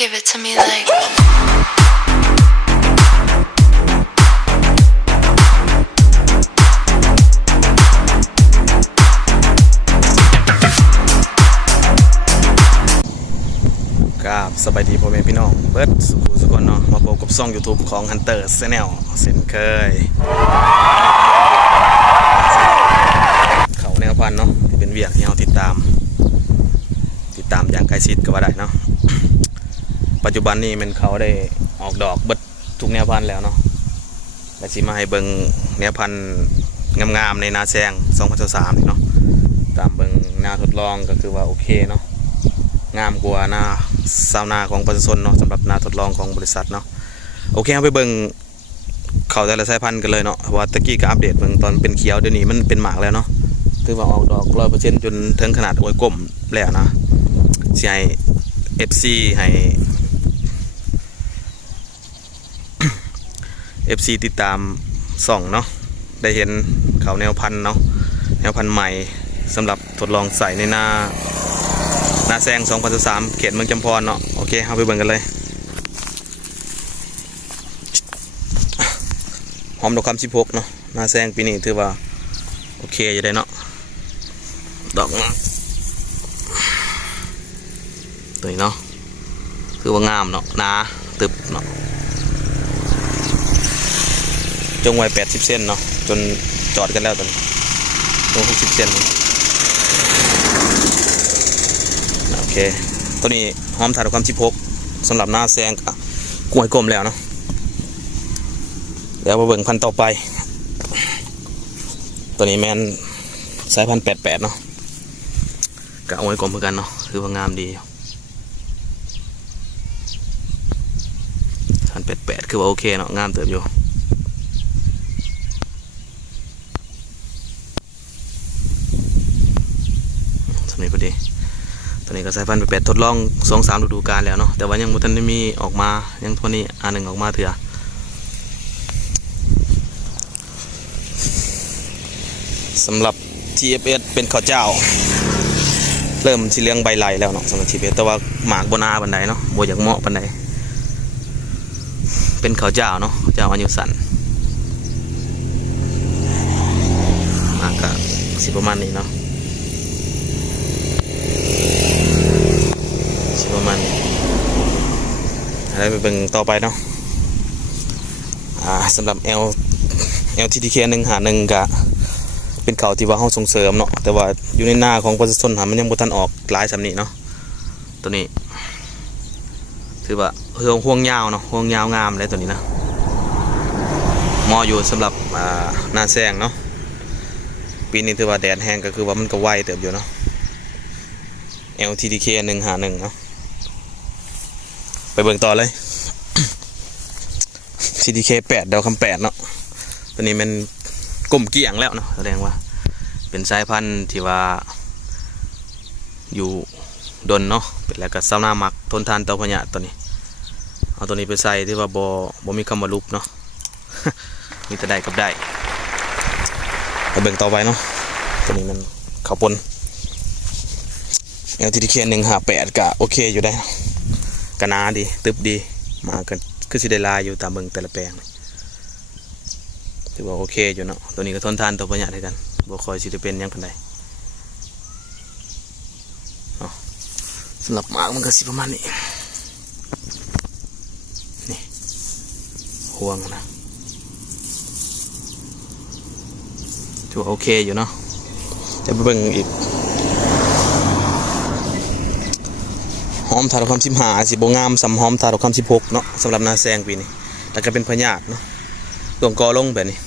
Give it to me like. กับสบายดีพ่อแม่พี่น้อง เบิร์ดสุขุสุกคนเนาะมาพบกับช่อง YouTube ของ Hunter Channel เช่นเคย เขาแนวพันเนาะที่เป็นเวียกที่เราติดตาม ติดตามอย่างใกล้ชิดก็ว่าได้เนาะ ปัจจุบันนี้มันเขาได้ออกดอกเบิดทุกแนวพันธุ์แล้วเนาะและสิมาให้เบิงแนวพันธุ์งามๆในนาแซง2023นี่เนาะตามเบิงนาทดลองก็คือว่าโอเคเนาะงามกว่าหน้าซาวนาของประชาชนเนาะสำหรับนาทดลองของบริษัทเนาะโอเคเอาไปเบิงเขาแต่ละสายพันธุ์กันเลยเนาะว่าตะกี้ก็อัปเดตเบิงตอนเป็นเขียวเดี๋ยวนี้มันเป็นหมากแล้วเนาะคือว่าออกดอกร้อยเปอร์เซ็นต์จนถึงขนาดโอ้ยกลมแล้วนะสิให้ FC ให้ FC ติดตามส่องเนาะได้เห็นเขาแนวพันเนาะแนวพันใหม่สำหรับทดลองใส่ในหน้าหน้าแซง2013เขตเมืองจำพรเนาะโอเคเอาไปเบิ่งกันเลยหอมดอกคำ16เนาะหน้าแซงปีนี้ถือว่า โอเคอยู่ได้เนาะดอกนะตัวนี้เนาะคือว่างามเนาะหนาตึบเนาะ จงไว้80เซนเนาะจนจอดกันแล้วตัวนี้จง60เซนโอเคตัวนี้หอมถ่ายความชิพกสำหรับหน้าแซงกับกล้วยกลมแล้วเนาะเดี๋ยวมาเบิ่งพันต่อไป ตัวนี้แมนสายพันแปดแปดเนาะกับกล้วยกลมเหมือนกันเนาะคือว่างามดีพันแปดแปดคือว่าโอเคเนาะงามเติบอยู่ สมัยพอดีตอนนี้ก็สายพันธุ์เป็ดทดลองสองสามฤดูกาลแล้วเนาะแต่ว่ายังม่ทันได้มีออกมายังตัวนี้อันหนึ่งออกมาเถื่อสำหรับ TFS เป็นข้าวเจ้า เริ่มสิเลี้ยงใบไหลแล้วเนาะสำหรับ TFS แต่ว่าหมากบนาปันไดเนาะบ่อยากเหมาะปันไดเป็นข้าวเจ้าเนาะเจ้าอายุสันหมากก็สิประมาณนี้เนาะ สิประมาณนี้ อะไรไปเบิ่งต่อไปเนาะอ่าสำหรับ L LTTK หนึ่งหาหนึ่งกะเป็นเขาที่ว่าห้องส่งเสริมเนาะแต่ว่าอยู่ในหน้าของประชาชนหามันยังบ่ทันออกหลายสำนีเนาะตัวนี้ถือว่าเฮืองห่วงยาวเนาะห่วงยาวงามเลยตัวนี้นะมออยู่สำหรับอ่าหน้าแซงเนาะปีนี้ถือว่าแดดแห้งก็คือว่ามันก็ไวเติบอยู่เนาะ LTDK หนึ่งหาหนึ่งเนาะ เบิ่งต่อเลย TDK แปดดาวคำแปดเนาะตัวนี้มันกลมเกี่ยงแล้วเนาะแสดงว่า เป็นสายพันธุ์ที่ว่า อยู่ดนเนาะเป็นแล้วก็สาวนามักทนทานต่อพญาตัวนี้ เอาตัวนี้ไปใส่ที่ว่าบอบมีคำว่าลุบเนาะมีแต่ได้กับได้ไปเบิ่งต่อไปเนาะตัวนี้มันขาวปนเอลทีดีเคหนึ่งหาแปดกะโอเคอยู่ได้ กะนาดี ตึบดี มากันคือสิได้ลายอยู่ตามเบิงแต่ละแปลงถือว่าโอเคอยู่เนาะตัวนี้ก็ทนทานตัวประหยัดให้กันบ่คอยสิได้เป็นยังปานใดสำหรับหมากมันก็สิประมาณนี้นี่ห่วงนะถือว่าโอเคอยู่เนาะจะไปเบิ่งอีก หอมทารุคำสิบหาสิบงามสำหอมทารุคำสิบหกเนาะสำหรับนาแซงปีนี้แล้วก็เป็นพญาตเนาะดวงกอลงแบบนี้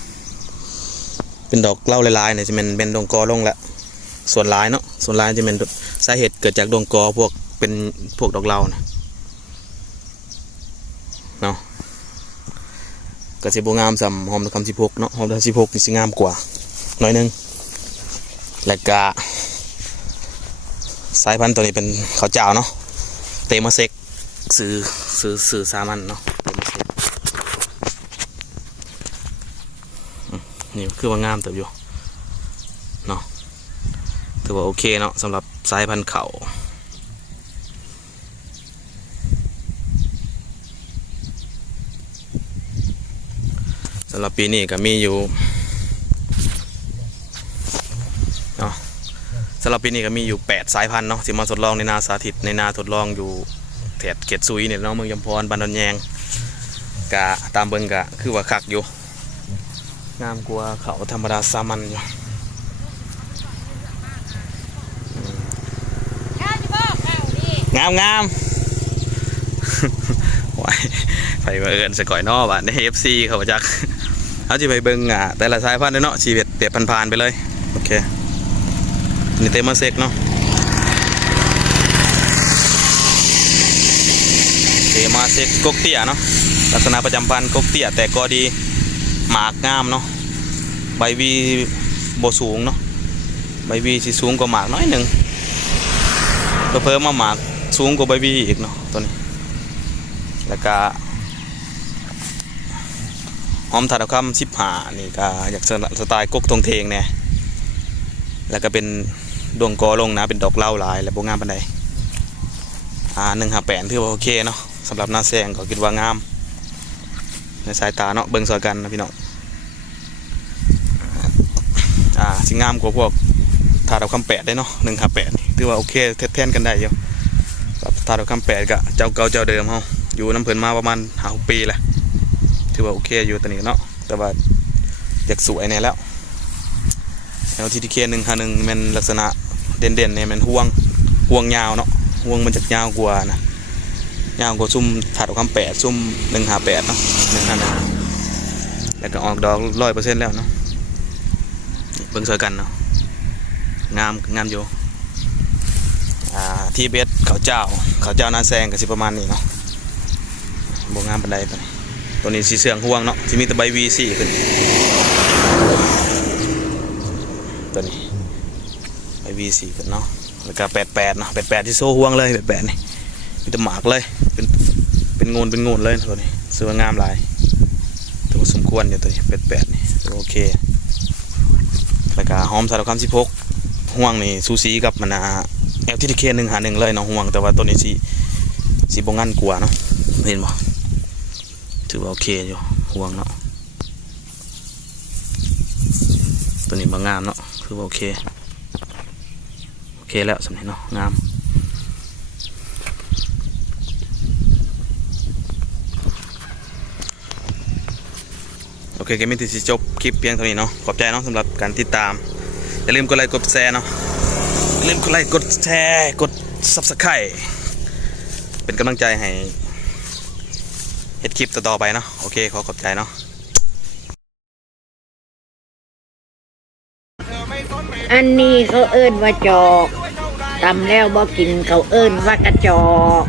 เป็นดอกเล่าลายๆเนี่ยจะเป็นเป็นดวงกอลงละส่วนลายเนาะส่วนลายจะเป็นสาเหตุเกิดจากดวงกอพวกเป็นพวกดอกเล่านะเนาะก็สิบงามสำหอมทารุคำสิบหกเนาะหอมทารุคำสิบหกนี่สิงามกว่าหน่อยนึงแล้วก็สายพันธุ์ตัวนี้เป็นข้าวเจ้าเนาะ เตมาเซ็กสื่อสื่อสื่อสามัญเนาะเตมาเซ็กนี่คือว่างามเติบอยู่เนาะถือว่าโอเคเนาะสำหรับสายพันธุ์เขาสำหรับปีนี้ก็มีอยู่ สำหรับปีนี้ก็มีอยู่ 8 สายพันธุ์เนาะที่มาทดลองในนาสาธิตในนาทดลองอยู่แถดเขตซุยเนี่ยเนาะเมืองยมพรบันดอนแยงกะตามเบิงกะคือว่าคักอยู่ งามกว่าเขาธรรมดาสามัญอยู่งามงามว้ไปมาเอินสก่อยนอกอะในเอฟซีเขาจักเอาจีไปเบิงอะแต่ละสายพันธุ์เนาะชีวิตเปียบพันๆไปเลย โอเค นี่เตมาเซกเนาะเตมาเซกกกเตี้ยเนาะลักษณะประจำพันธุ์กกเตี้ยแต่ก็ดีหมากงามเนาะใบวีโบสูงเนาะใบวีสิสูงกว่าหมากน้อยหนึ่งเพิ่มมาหมากสูงกว่าใบบีอีกเนาะตัวนี้แล้วก็หอมถาดคำสิบหานี่ก็อยากสไตล์กกทงเทงเนี่ยแล้วก็เป็น ดวงกอลงนะเป็นดอกเหล้าหลายและโบงามปันใดอ่าหนึ่งหาแปดถือว่าโอเคเนาะสำหรับหน้าแซงก็คิดว่างาม ในสายตาเนาะเบิ่งสอยกันนะพี่น้องอ่าสิงามกว่าพวกถาดเอาคำแปดได้เนาะหนึ่งหาแปดถือว่าโอเคแทนกันได้อยู่ถาดเอาคำแปดกับเจ้าเก่าเจ้าเดิมเฮาอยู่น้ำเพิ่นมาประมาณหาปีแหละถือว่าโอเคอยู่ตอนนี้เนาะแต่ว่าอยากสวยเนี่ยแล้วแล้วทีทีเคหนึ่งหาหนึ่งมันลักษณะ เด่นๆเนี่ยมันห่วงห่วงยาวเนาะห่วงมันจะยาวกว่านะยาวกว่าซุ่มถาดเอาคำแปดซุ่มหนึ่งหาแปดเนาะหนึ่งหาหนึ่งแล้วก็ออกดอกร้อยเปอร์เซ็นต์แล้วเนาะเบิ่งเสวยกันเนาะงามงามอยู่อ่าที่เบสเขาเจ้าเขาเจ้านาแซงก็สิประมาณนี้เนาะบงงามปันไดตัวนี้ตัวนี้สีเสื่องห่วงเนาะที่มีตะใบวีสี่ขึ้นตัวนี้ วีสี่ขึ้นเนาะแล้วก็แปดแปดเนาะแปดแปดที่โซ่ห่วงเลยแปดแปดนี่มีแต่หมากเลยเป็นเป็นงูนเป็นงูนเลยตัวนี้สวยงามหลายตัวสมควรอยู่ตัวนี้แปดแปดนี่โอเคแล้วก็หอมสารคามสิพกห่วงนี่ซูซีกับมันเอลทีทีเคหนึ่งหาหนึ่งเลยเนาะห่วงแต่ว่าตัวนี้สีสีบงันกว่าเนาะเห็นบ่ถือว่าโอเคอยู่ห่วงเนาะตัวนี้บางงามเนาะคือว่าโอเค เคแล้วสำนี้เนาะงามโอเคเกมมิ่งที่สิจบคลิปเพียงเท่านี้เนาะขอบใจเนาะสำหรับการติดตาม อย่าลืมกดไลค์กดแชร์เนาะอย่าลืมกดไลค์กดแชร์กด subscribe เป็นกำลังใจให้เฮ็ดคลิปต่อๆไปเนาะโอเคขอขอบใจเนาะอันนี้เขาเอิ้นว่าจอก ตำแล้วบ่กินเขาเอิ้นว่ากระจอก